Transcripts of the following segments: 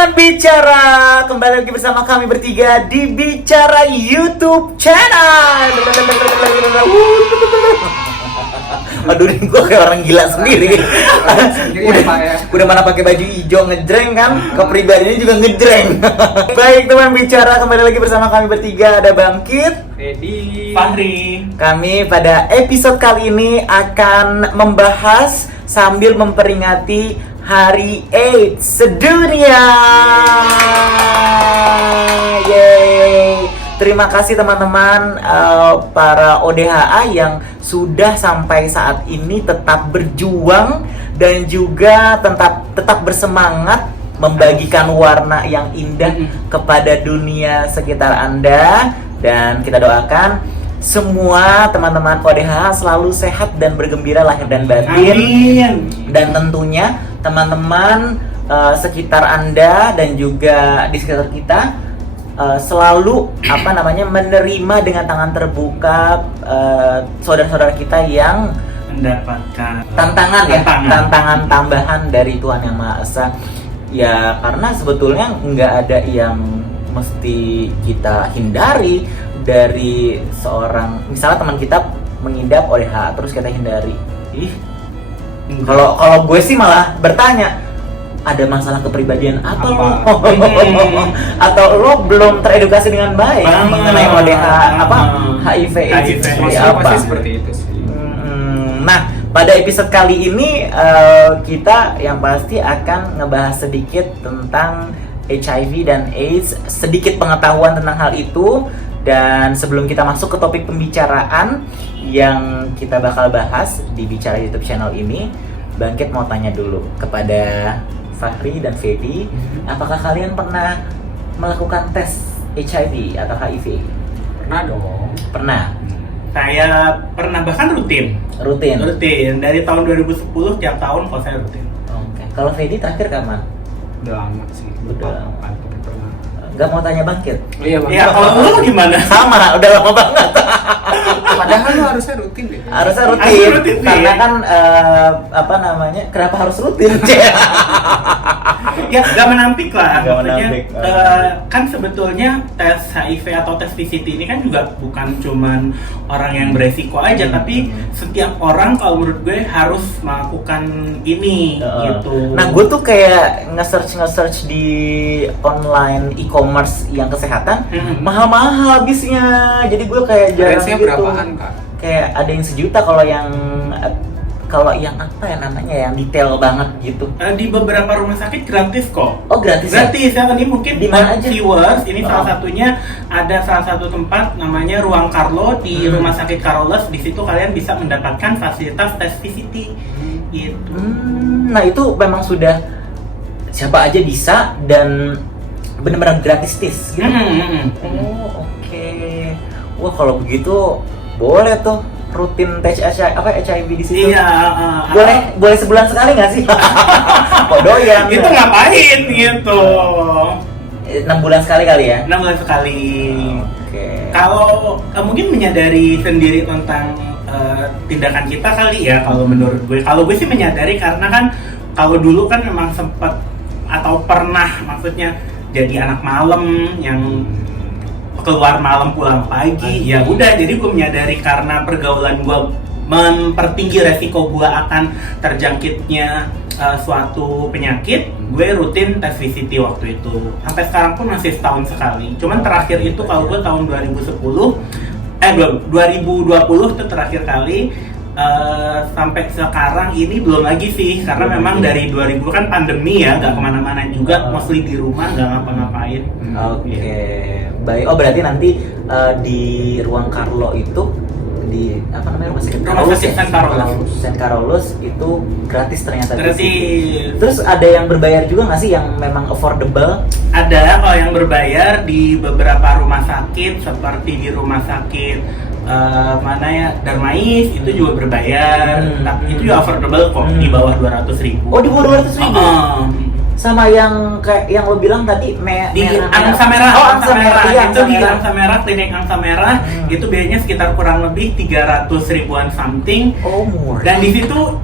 teman bicara, kembali lagi bersama kami bertiga di Bicara YouTube Channel. Aduh, ini gue kayak orang gila sendiri. Udah mana pakai baju hijau ngejreng kan, kepribadiannya juga ngejreng. Baik teman bicara, kembali lagi bersama kami bertiga. Ada Bangkit, Edi, Fahri. Kami pada episode kali ini akan membahas sambil memperingati Hari AIDS sedunia. Yeay. Terima kasih teman-teman para ODHA yang sudah sampai saat ini tetap berjuang dan juga tetap bersemangat membagikan warna yang indah kepada dunia sekitar Anda. Dan kita doakan semua teman-teman ODHA selalu sehat dan bergembira lahir dan batin. Amin. Dan tentunya teman-teman sekitar Anda dan juga di sekitar kita selalu menerima dengan tangan terbuka saudara-saudara kita yang mendapatkan tantangan tambahan dari Tuhan Yang Maha Esa. Ya, karena sebetulnya nggak ada yang mesti kita hindari dari seorang, misalnya teman kita mengidap ODH terus kita hindari. Kalau gue sih malah bertanya, ada masalah kepribadian apa? Lo? Atau lo belum teredukasi dengan baik mengenai ODH HIV AIDS seperti itu sih. Nah, pada episode kali ini kita yang pasti akan ngebahas sedikit tentang HIV dan AIDS, sedikit pengetahuan tentang hal itu. Dan sebelum kita masuk ke topik pembicaraan yang kita bakal bahas di Bicara YouTube channel ini, Bangkit mau tanya dulu kepada Fahri dan Fedi, apakah kalian pernah melakukan tes HIV atau HIV? Pernah dong. Pernah. Saya pernah, bahkan rutin. Dari tahun 2010 tiap tahun kalau saya rutin. Oke. Kalau Fedi terakhir kapan? Udah lama sih. Udah. Pernah. Gak mau tanya Bangkit? Iya, Bang. Ya, kalau lu gimana? Sama, udah lama banget. Padahal lu harusnya rutin deh. Harusnya rutin karena kan kenapa harus rutin? Ya, gak menampik lah. Gak Maksudnya menampik. kan sebetulnya tes HIV atau tes VCT ini kan juga bukan cuman orang yang beresiko aja, tapi setiap orang kalau menurut gue harus melakukan ini gitu. Nah, gue tuh kayak nge-search di online e-commerce yang kesehatan, mahal-mahal habisnya. Jadi gue kayak jarang gitu. Berapaan, Kak? Kayak ada yang sejuta kalau yang yang detail banget gitu. Di beberapa rumah sakit gratis kok. Oh, gratis ya? Ini mungkin di mana aja? Viewers, ini salah satunya ada salah satu tempat namanya Ruang Carlo di Rumah Sakit Carolus. Di situ kalian bisa mendapatkan fasilitas tes VCT gitu. Nah, itu memang sudah siapa aja bisa dan benar-benar gratis tes gitu. Oh, oke. Wah, kalau begitu boleh tuh rutin tes HIV di situ. Iya. Boleh sebulan sekali nggak sih? Kok doyan? Itu ngapain gitu? 6 bulan sekali kali ya? 6 bulan sekali. Oke. Kalau mungkin menyadari sendiri tentang tindakan kita kali ya, kalau menurut gue. Kalau gue sih menyadari karena kan kalau dulu kan memang sempat atau pernah maksudnya jadi anak malam yang keluar malam pulang pagi. Ya udah, jadi gue menyadari karena pergaulan gue mempertinggi resiko gue akan terjangkitnya suatu penyakit, gue rutin tes VCT waktu itu. Sampai sekarang pun masih setahun sekali. Cuman terakhir itu kalau gue tahun 2020 itu terakhir kali. Sampai sekarang ini belum lagi sih, karena memang dari 2000 kan pandemi ya, nggak kemana-mana juga, mostly di rumah, nggak ngapa-ngapain. Oke. Baik. Oh, berarti nanti di Ruang Carlo itu di rumah sakit San Carolus itu gratis ternyata. Gratis. Terus ada yang berbayar juga nggak sih yang memang affordable? Ada kalau yang berbayar di beberapa rumah sakit, seperti di rumah sakit Darmais itu juga berbayar, tapi itu juga affordable kok, di bawah 200.000. Oh, di bawah 200.000? Sama yang kayak yang lo bilang tadi di Angsa Merah. Oh, Angsa Merah. Itu di Angsa Merah, klinik Angsa Merah. Itu biayanya sekitar kurang lebih 300 ribuan something. Oh, murah. Dan di situ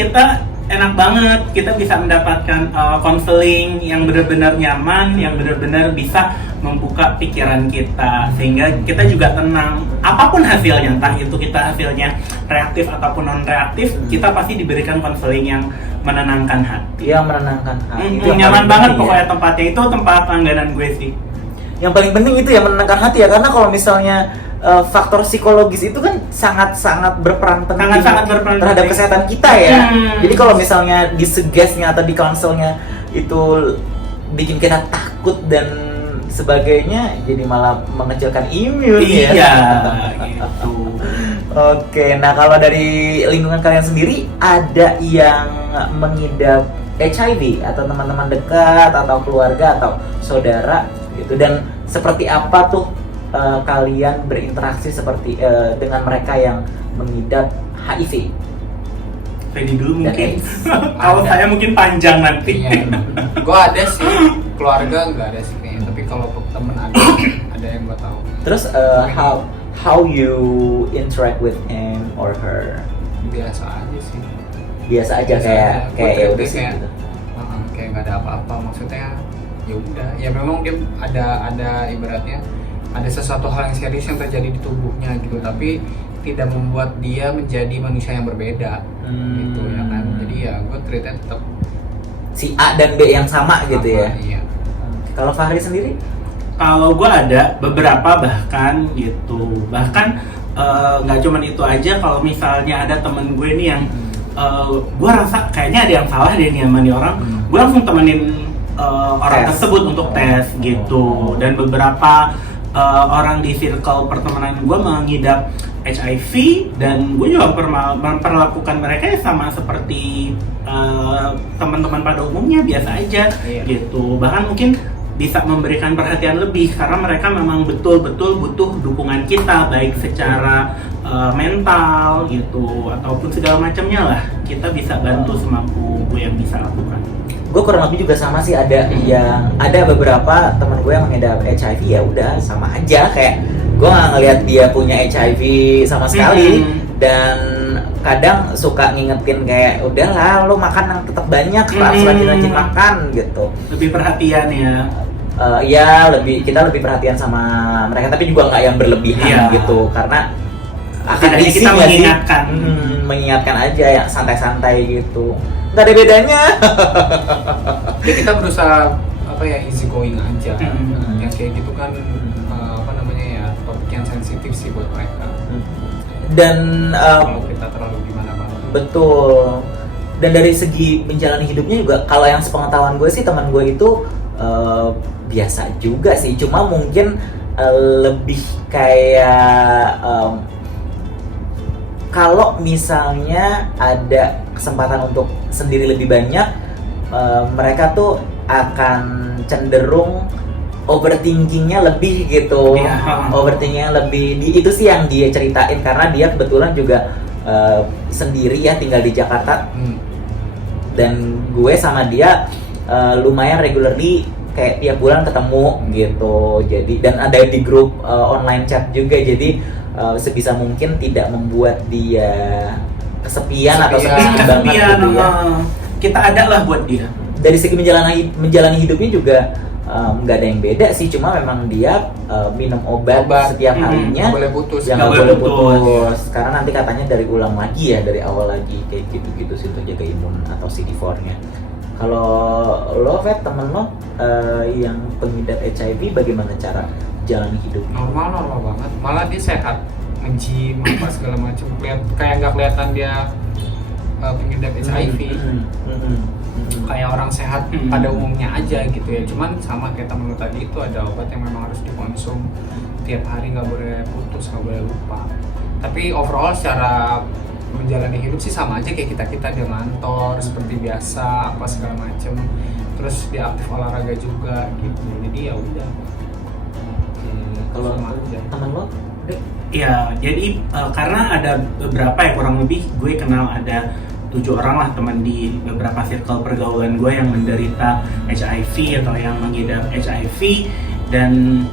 kita enak banget, kita bisa mendapatkan konseling yang benar-benar nyaman, yang benar-benar bisa membuka pikiran kita sehingga kita juga tenang. Apapun hasilnya, entah itu kita hasilnya reaktif ataupun non reaktif, kita pasti diberikan konseling yang menenangkan hati. Yang menenangkan hati. Itu yang Nyaman paling banget penting, pokoknya ya. tempatnya, itu tempat langganan gue sih. Yang paling penting itu ya menenangkan hati ya, karena kalau misalnya faktor psikologis itu kan sangat-sangat berperan penting Sangat-sangat berperan terhadap penting. kesehatan kita ya. Hmm. Jadi kalau misalnya di suggestnya atau di counselnya itu bikin kita takut dan sebagainya, jadi malah mengecilkan imun ya. Iya, gitu. Oke, nah kalau dari lingkungan kalian sendiri ada yang mengidap HIV atau teman-teman dekat atau keluarga atau saudara gitu, dan seperti apa tuh kalian berinteraksi seperti dengan mereka yang mengidap HIV? Freddy dulu Dan mungkin. AIDS. Kalau Ada. saya mungkin panjang nanti. Iya. Gue ada sih, keluarga nggak ada sih kayaknya. Tapi kalau temen ada yang gue tahu. Terus how you interact with him or her? Biasa aja sih. Biasa aja Biasa kayak aja. kayak Gua ya udah treatnya sih kayak, gitu. kayak nggak ada apa-apa. Maksudnya ya udah. Ya memang dia ada ibaratnya ada sesuatu hal yang serius yang terjadi di tubuhnya gitu. Tapi tidak membuat dia menjadi manusia yang berbeda gitu ya kan. Jadi ya gue treatnya tetap Si A dan B yang sama gitu ya. Iya. Kalau Fahri sendiri? Kalau gue ada beberapa bahkan gitu, bahkan nggak cuman itu aja. Kalau misalnya ada temen gue nih yang gue rasa kayaknya ada yang salah deh nih sama nih orang, gue langsung temenin orang Tes. tersebut untuk tes gitu. Dan beberapa orang di circle pertemanan gue mengidap HIV, dan gue juga memperlakukan mereka ya sama seperti teman-teman pada umumnya, biasa aja. Iya. Gitu. Bahkan mungkin bisa memberikan perhatian lebih karena mereka memang betul-betul butuh dukungan kita, baik secara mental gitu ataupun segala macamnya lah. Kita bisa bantu semampu gue yang bisa lakukan. Gue kurang lebih juga sama sih, ada beberapa teman gue yang mengidap HIV, ya udah sama aja, kayak gue nggak ngelihat dia punya HIV sama sekali. Dan kadang suka ngingetin kayak udahlah lo makan yang tetap banyak, harus rajin-rajin makan gitu. Lebih perhatian ya. Ya kita lebih perhatian sama mereka, tapi juga nggak yang berlebihan Iya. gitu, karena akan Setidaknya risih kita nggak sih? mengingatkan. Mengingatkan aja ya, santai-santai gitu, nggak ada bedanya. Ya kita berusaha apa ya, easy going aja. Mm-hmm. Yang kayak gitu kan apa namanya ya, topik yang sensitif sih buat mereka. Dan Kalau kita terlalu gimana banget. betul. Dan dari segi menjalani hidupnya juga, kalau yang sepengetahuan gue sih teman gue itu biasa juga sih, cuma mungkin lebih kayak kalau misalnya ada kesempatan untuk sendiri lebih banyak, mereka tuh akan cenderung overthinkingnya lebih gitu. Iya. Overthinkingnya lebih, itu sih yang dia ceritain, karena dia kebetulan juga sendiri ya, tinggal di Jakarta. Dan gue sama dia lumayan regularly, kayak tiap bulan ketemu gitu. Jadi, dan ada di grup online chat juga, jadi sebisa mungkin tidak membuat dia kesepian atau sedih banget Kesepian, gitu ya. kita ada lah buat dia. Dari segi menjalani hidupnya juga nggak ada yang beda sih, cuma memang dia minum obat setiap harinya, Nggak boleh putus. yang Nggak nggak boleh boleh putus. putus, karena nanti katanya dari ulang lagi ya, dari awal lagi kayak gitu sih untuk jaga imun atau CD4-nya. Kalau lo, Vet, temen lo yang pengidap HIV, bagaimana cara jalani hidupnya? Normal banget. Malah dia sehat, nge-gym apa segala macam. Kayak nggak kelihatan dia pengidap HIV. Kayak orang sehat pada umumnya aja gitu ya. Cuman sama kayak temen lu tadi, itu ada obat yang memang harus dikonsum tiap hari, nggak boleh putus, nggak boleh lupa. Tapi overall secara menjalani hidup sih sama aja kayak kita dia ngantor seperti biasa apa segala macem. Terus dia aktif olahraga juga gitu. Jadi ya udah. Kalau Sama aja. temen lo, Dek? Ya, jadi karena ada beberapa ya, kurang lebih gue kenal ada 7 orang lah teman di beberapa circle pergaulan gue yang menderita HIV atau yang mengidap HIV, dan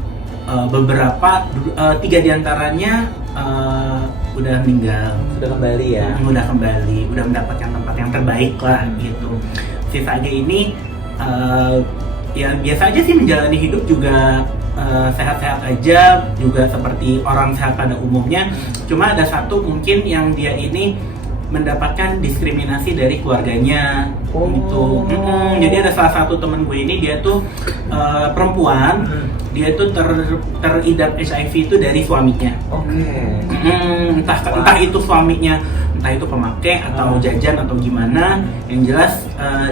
beberapa 3 diantaranya udah meninggal, Sudah kembali ya. udah mendapatkan tempat yang terbaik lah gitu. Sisanya ini ya biasa aja sih menjalani hidup, juga sehat-sehat aja, juga seperti orang sehat pada umumnya. Cuma ada satu mungkin yang dia ini mendapatkan diskriminasi dari keluarganya gitu. Jadi ada salah satu temen gue ini, dia tuh perempuan, dia tuh teridap HIV itu dari suaminya. Entah itu suaminya, entah itu pemakai atau jajan atau gimana, yang jelas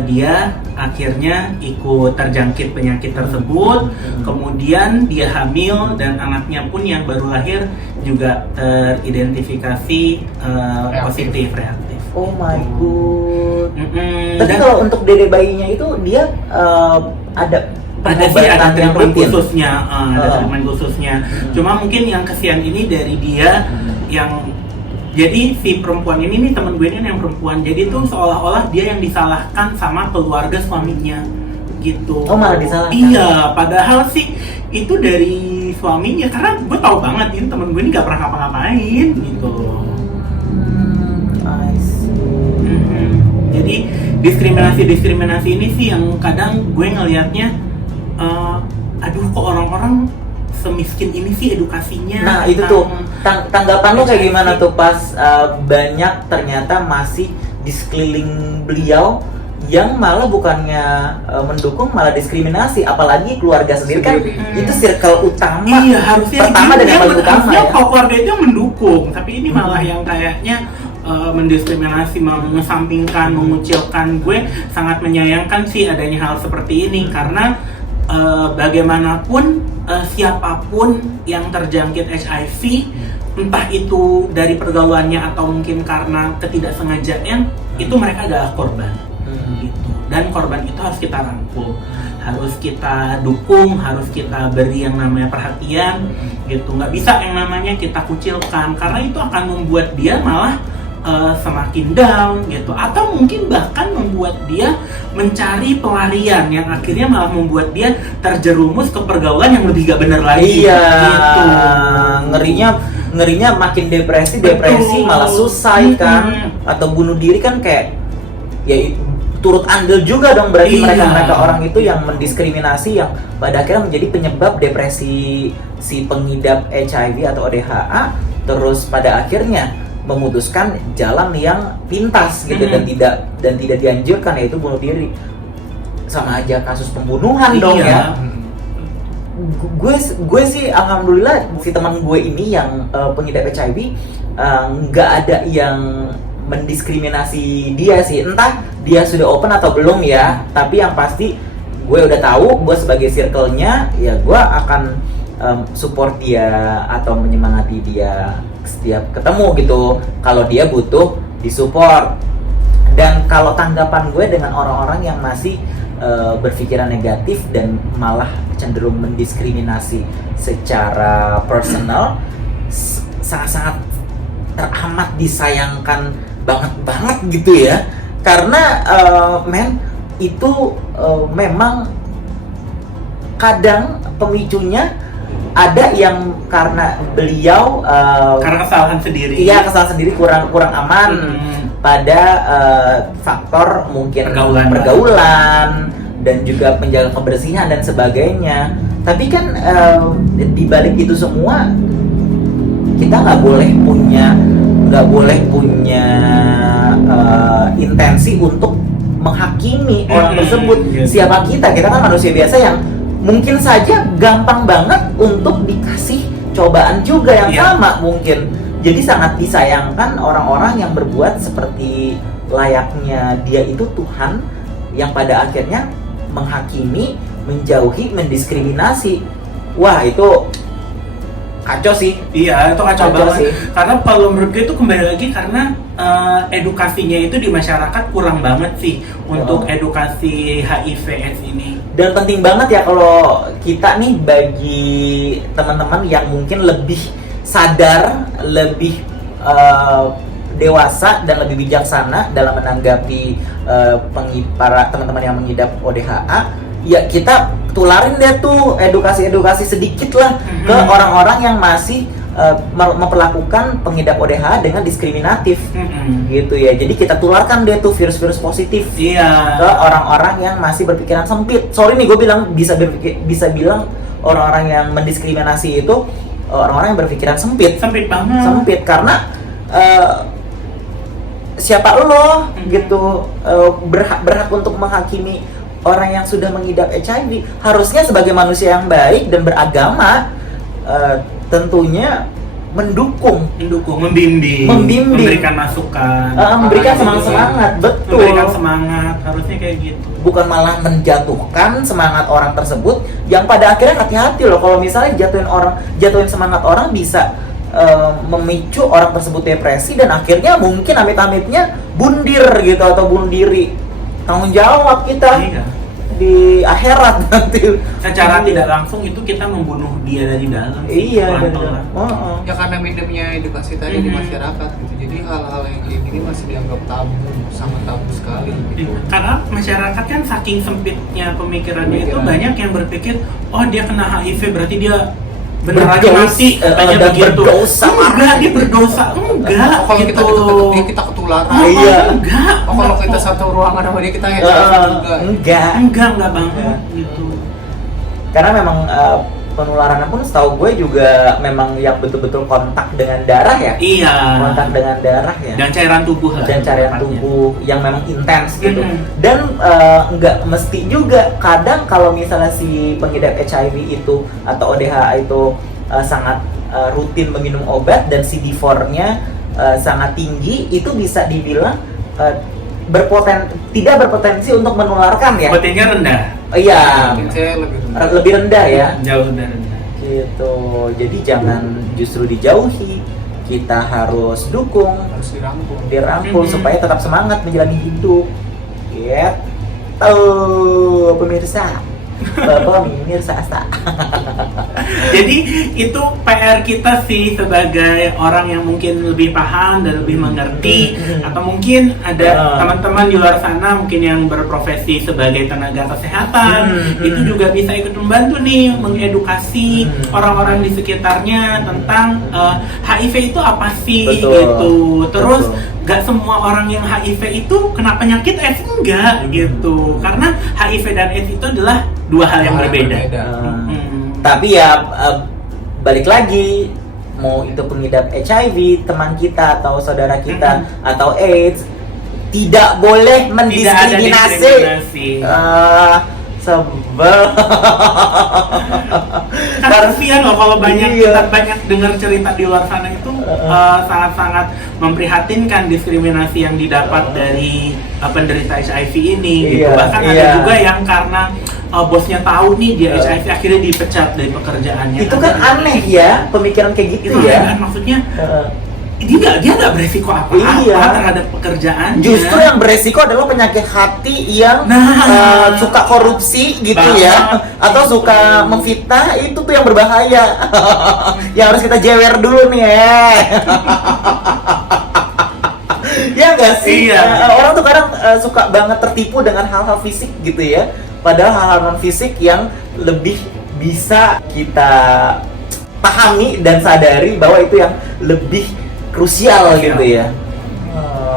dia akhirnya ikut terjangkit penyakit tersebut. Kemudian dia hamil dan anaknya pun yang baru lahir juga teridentifikasi positif reaktif. Oh my god. Tapi Dan kalau untuk dede bayinya itu dia ada ada pengobatan yang treatment rutin. khususnya, ada treatment khususnya. Cuma mungkin yang kesian ini dari dia yang jadi si perempuan ini nih, temen gue ini yang perempuan. Jadi tuh seolah-olah dia yang disalahkan sama keluarga suaminya gitu. Oh, malah disalahkan. Iya, padahal sih itu dari suaminya, karena gue tahu banget ini temen gue ini gak pernah ngapa-ngapain gitu. I see. Jadi diskriminasi ini sih yang kadang gue ngelihatnya, aduh kok orang-orang semiskin ini sih edukasinya. Nah itu tuh tanggapan lo kayak gimana tuh pas banyak ternyata masih di sekeliling beliau yang malah bukannya mendukung, malah diskriminasi, apalagi keluarga sendiri kan itu circle utama. Iya, harusnya pertama dan yang paling utama harusnya ya. kalau keluarga itu yang mendukung, tapi ini malah yang kayaknya mendiskriminasi, mengesampingkan, mengucilkan. Gue sangat menyayangkan sih adanya hal seperti ini, karena bagaimanapun siapapun yang terjangkit HIV, entah itu dari pergaulannya atau mungkin karena ketidaksengajaan, itu mereka adalah korban. Gitu. Dan korban itu harus kita rangkul, harus kita dukung, harus kita beri yang namanya perhatian gitu. Nggak bisa yang namanya kita kucilkan, karena itu akan membuat dia malah semakin down gitu, atau mungkin bahkan membuat dia mencari pelarian yang akhirnya malah membuat dia terjerumus ke pergaulan yang lebih gak benar lagi. Iya, gitu. ngerinya makin depresi Betul. malah suicide kan, atau bunuh diri kan, kayak ya turut andil juga dong berarti Iya. mereka orang itu yang mendiskriminasi, yang pada akhirnya menjadi penyebab depresi si pengidap HIV atau ODHA, terus pada akhirnya memutuskan jalan yang pintas gitu dan tidak dianjurkan, yaitu bunuh diri. Sama aja kasus pembunuhan dong ya. Gue sih alhamdulillah si teman gue ini yang pengidap HIV nggak ada yang mendiskriminasi dia sih, entah dia sudah open atau belum ya, tapi yang pasti gue udah tahu, gue sebagai circle-nya ya gue akan support dia atau menyemangati dia setiap ketemu gitu kalau dia butuh disupport. Dan kalau tanggapan gue dengan orang-orang yang masih berpikiran negatif dan malah cenderung mendiskriminasi secara personal, sangat-sangat teramat disayangkan banget gitu ya, karena itu memang kadang pemicunya ada yang karena beliau Karena kesalahan sendiri. Iya, kesalahan sendiri, kurang aman pada faktor mungkin pergaulan dan juga penjaga kebersihan dan sebagainya. Tapi kan di balik itu semua kita nggak boleh punya intensi untuk menghakimi orang tersebut. Siapa kita kan manusia biasa yang mungkin saja gampang banget untuk dikasih cobaan juga yang sama mungkin. Jadi sangat disayangkan orang-orang yang berbuat seperti layaknya dia itu Tuhan, yang pada akhirnya menghakimi, menjauhi, mendiskriminasi. Wah, itu kacau sih. Iya, itu kacau banget sih. Karena kalau menurut gue itu kembali lagi karena edukasinya itu di masyarakat kurang banget sih untuk edukasi HIV/AIDS ini. Dan penting banget ya kalau kita nih, bagi teman-teman yang mungkin lebih sadar, lebih dewasa dan lebih bijaksana dalam menanggapi para teman-teman yang mengidap ODHA, ya kita tularin deh tuh edukasi sedikit lah ke orang-orang yang masih memperlakukan pengidap ODH dengan diskriminatif gitu ya. Jadi kita tularkan deh tuh virus-virus positif ke orang-orang yang masih berpikiran sempit. Sorry nih gue bilang bisa bilang orang-orang yang mendiskriminasi itu orang-orang yang berpikiran sempit banget, karena siapa lo gitu berhak untuk menghakimi orang yang sudah mengidap HIV. Harusnya sebagai manusia yang baik dan beragama tentunya mendukung, membimbing, memberikan masukan, memberikan semangat, betul, memberikan semangat, harusnya kayak gitu. Bukan malah menjatuhkan semangat orang tersebut, yang pada akhirnya hati-hati loh kalau misalnya jatuhin semangat orang bisa memicu orang tersebut depresi dan akhirnya mungkin amit-amitnya bundir gitu atau bunuh diri. Tanggung jawab kita di akhirat nanti. Secara tidak langsung itu kita membunuh dia dari dalam. Iya, ya karena minimnya edukasi tadi di masyarakat gitu. Jadi hal-hal yang kayak gini masih dianggap tabu, sangat tabu sekali gitu. Karena masyarakat kan saking sempitnya pemikirannya itu banyak yang berpikir, oh dia kena HIV berarti dia beneran mati, katanya begitu. Enggak, dia berdosa. Enggak. Kalau kita deket-deket dia kita ketularan. Iya. Enggak. Kalau kita satu ruangan sama dia kita juga. Enggak banget gitu. Karena memang penularannya pun setahu gue juga memang yang betul-betul kontak dengan darah ya. Iya. Kontak dengan darah ya. Dan cairan tubuh lah. Dan cairan tubuh yang memang intens gitu. Dan nggak mesti juga. Kadang kalau misalnya si pengidap HIV itu atau ODH itu sangat rutin meminum obat dan CD4-nya sangat tinggi, itu bisa dibilang tidak berpotensi untuk menularkan ya. Potensinya rendah. Iya. Lebih rendah ya. Jauh lebih rendah. Gitu. Jadi jangan justru dijauhi. Kita harus dukung, harus dirangkul supaya tetap semangat menjalani hidup. Gitu, pemirsa. Pemirsa. Jadi itu PR kita sih sebagai orang yang mungkin lebih paham dan lebih mengerti, atau mungkin ada teman-teman di luar sana mungkin yang berprofesi sebagai tenaga kesehatan, itu juga bisa ikut membantu nih mengedukasi orang-orang di sekitarnya tentang HIV itu apa sih. Betul. Gitu. Terus gak semua orang yang HIV itu kena penyakit AIDS, enggak gitu, karena HIV dan AIDS itu adalah dua hal yang berbeda. Tapi ya balik lagi, mau itu pengidap HIV, teman kita atau saudara kita atau AIDS, tidak boleh mendiskriminasi. Sebel. Karena kasihan loh kalau kita banyak dengar cerita di luar sana itu sangat-sangat memprihatinkan diskriminasi yang didapat dari penderita HIV ini gitu. Bahkan ada juga yang karena bosnya tahu nih dia HIV akhirnya dipecat dari pekerjaannya. Itu kan aneh ya, pemikiran kayak gitu itu ya. Maksudnya dia nggak beresiko apa-apa terhadap pekerjaannya. Justru yang beresiko adalah penyakit hati yang suka korupsi gitu ya, atau suka memfitnah, itu tuh yang berbahaya. Yang harus kita jewer dulu nih ya nggak sih? Iya. Orang tuh kadang suka banget tertipu dengan hal-hal fisik gitu ya, padahal hal-hal non fisik yang lebih bisa kita pahami dan sadari bahwa itu yang lebih krusial gitu ya.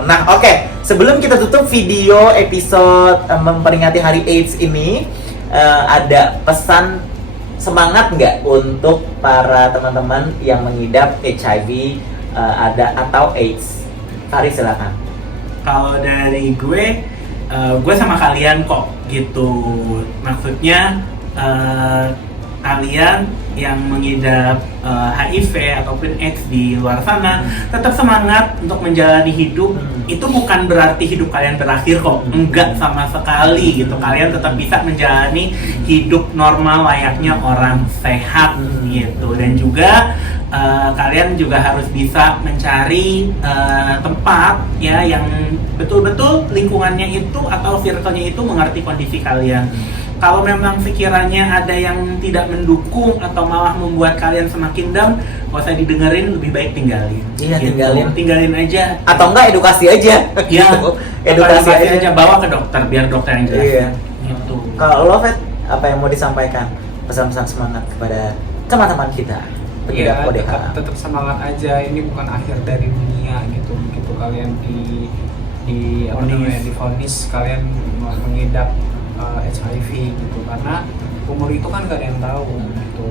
Nah, oke. Sebelum kita tutup video episode memperingati Hari AIDS ini, ada pesan semangat nggak untuk para teman-teman yang mengidap HIV atau AIDS? Faris, silakan. Kalau dari gue sama kalian kok gitu. Maksudnya kalian yang mengidap HIV ataupun AIDS di luar sana tetap semangat untuk menjalani hidup. Itu bukan berarti hidup kalian berakhir kok, enggak sama sekali gitu. Kalian tetap bisa menjalani hidup normal layaknya orang sehat gitu. Dan juga kalian juga harus bisa mencari tempat ya yang betul-betul lingkungannya itu atau circle-nya itu mengerti kondisi kalian. Kalau memang sekiranya ada yang tidak mendukung atau malah membuat kalian semakin down, gak usah didengerin, lebih baik tinggalin. Iya, gitu. tinggalin aja. Atau enggak edukasi aja. Ya, edukasi aja. Bawa ke dokter biar dokter yang jelasin. Iya. Gitu. Kalau lo, Fet, apa yang mau disampaikan, pesan-pesan semangat kepada teman-teman kita pengidap Iya, ODH? tetap semangat aja. Ini bukan akhir dari dunia gitu. Begitu kalian di apa namanya, divonis kalian mengidap HIV gitu, karena umur itu kan gak ada yang tahu gitu.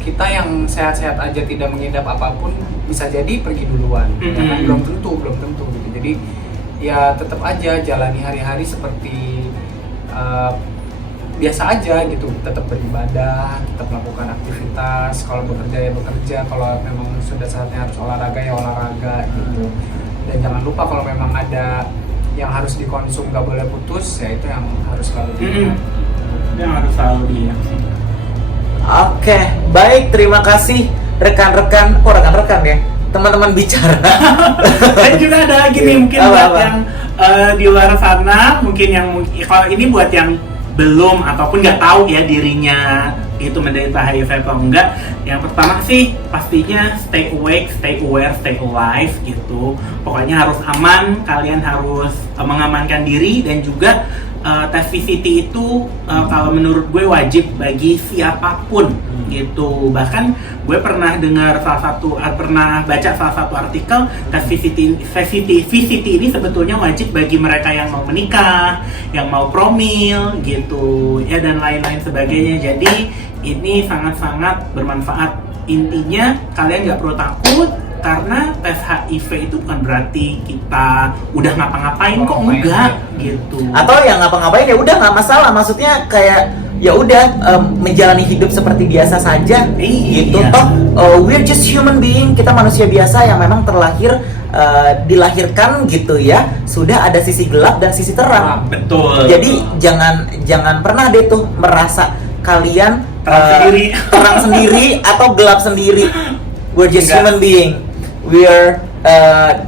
Kita yang sehat-sehat aja tidak mengidap apapun bisa jadi pergi duluan, ya kan? belum tentu gitu. Jadi ya tetap aja jalani hari-hari seperti biasa aja gitu, tetap beribadah, tetap melakukan aktivitas, kalau bekerja ya bekerja, kalau memang sudah saatnya harus olahraga ya olahraga gitu. Dan jangan lupa kalau memang ada yang harus dikonsum gak boleh putus, ya itu yang harus selalu diingat. Yang harus selalu diingat sih. Oke, baik, terima kasih rekan-rekan ya, teman-teman bicara. Dan juga ada lagi nih mungkin buat yang di luar sana, mungkin yang kalau ini buat yang belum ataupun nggak tahu ya dirinya itu menderita HIV atau enggak. Yang pertama sih pastinya stay awake, stay aware, stay alive gitu. Pokoknya harus aman, kalian harus mengamankan diri, dan juga tes VCT itu kalau menurut gue wajib bagi siapapun gitu. Bahkan gue pernah pernah baca salah satu artikel, tes VCT ini sebetulnya wajib bagi mereka yang mau menikah, yang mau promil gitu ya, dan lain-lain sebagainya. Jadi ini sangat-sangat bermanfaat. Intinya kalian nggak perlu takut, karena tes HIV itu bukan berarti kita udah ngapa-ngapain kok, enggak gitu. Atau yang ngapa-ngapain ya udah nggak masalah, maksudnya kayak ya udah menjalani hidup seperti biasa saja gitu. Toh we're just human being, kita manusia biasa yang memang dilahirkan gitu ya, sudah ada sisi gelap dan sisi terang. Betul. Jadi jangan pernah deh tuh merasa kalian terang sendiri atau gelap sendiri. We're just human being. We're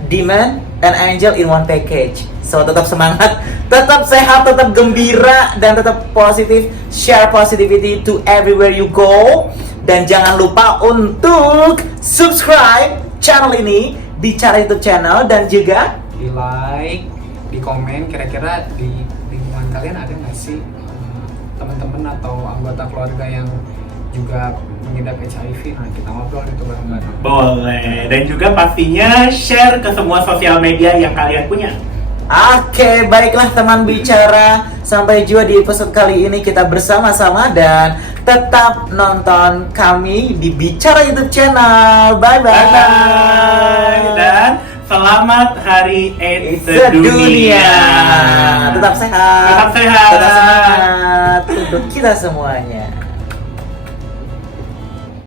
demon and angel in one package. So tetap semangat, tetap sehat, tetap gembira, dan tetap positif. Share positivity to everywhere you go. Dan jangan lupa untuk subscribe channel ini, Bicara YouTube channel, dan juga di like, di komen. Kira-kira di lingkungan kalian ada nggak sih teman-teman atau anggota keluarga yang juga mengidap HIV? Nah, kita ngobrol itu bareng-bareng. Boleh. Dan juga pastinya share ke semua sosial media yang kalian punya. Oke, baiklah teman bicara. Sampai jumpa di episode kali ini kita bersama-sama, dan tetap nonton kami di Bicara YouTube channel. Bye-bye. Bye-bye. Dan selamat Hari AIDS Sedunia. Tetap sehat. Tetap sehat. Tetap semangat untuk kita semuanya.